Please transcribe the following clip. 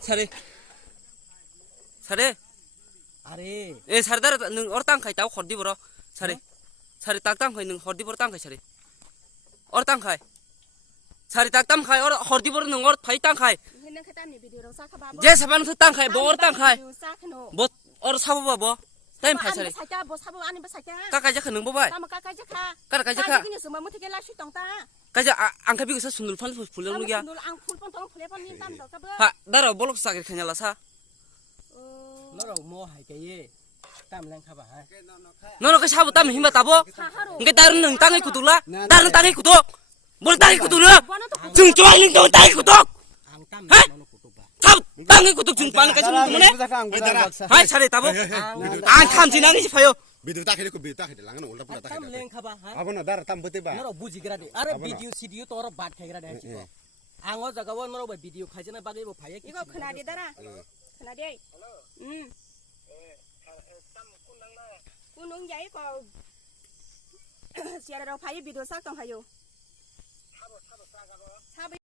사리 사리 아래 에 사리다라 능 얼땅카이 따고 허디버러 사리 사리 딱땅카이 능 허디버러 땅카이 사리 얼땅카이 사리 딱땅카이 얼 허디버러 능 얼파이 땅카이 제 사반 그 땅카이 뭐 얼땅카이 뭐 얼 사봐봐 뭐 time phi सारे काकाजा खनों बोबाय काकाजा खा काजा आंखा बिगसा सुन्दुल फान फुलौ लुगिया हा दारा बलक सागेर खनाला सा नरो मो हाइकाये ताम लें खाबा हा नरो के साबो ताम हिमबा ताबो इंगे दारु नों ताङै कुतुला दारु ताङै कुतुक बोल ताङै कुतुनो जों जय नों ताङै कुतुक हा थाब ताङै कुतुक जों पान कासे मने हाय सारे ताबो आं खामसि नाङै सिफायो बिदु ताखेले को बिदु ताखेले लांगन उल्टा पुल्टा ताखेले ताम लें खाबा हा आबो न दार ताम बतेबा नरो बुजिग्रा दे अरे भिडियो सिडियो तोर बात खाइग्रा दे आङो जगाव नरो भिडियो खाइजना बागैबो फाये इको खोनादे दारा खोनादे कुनुं जाय को सियाराव फाये भिडियो सा दंखायो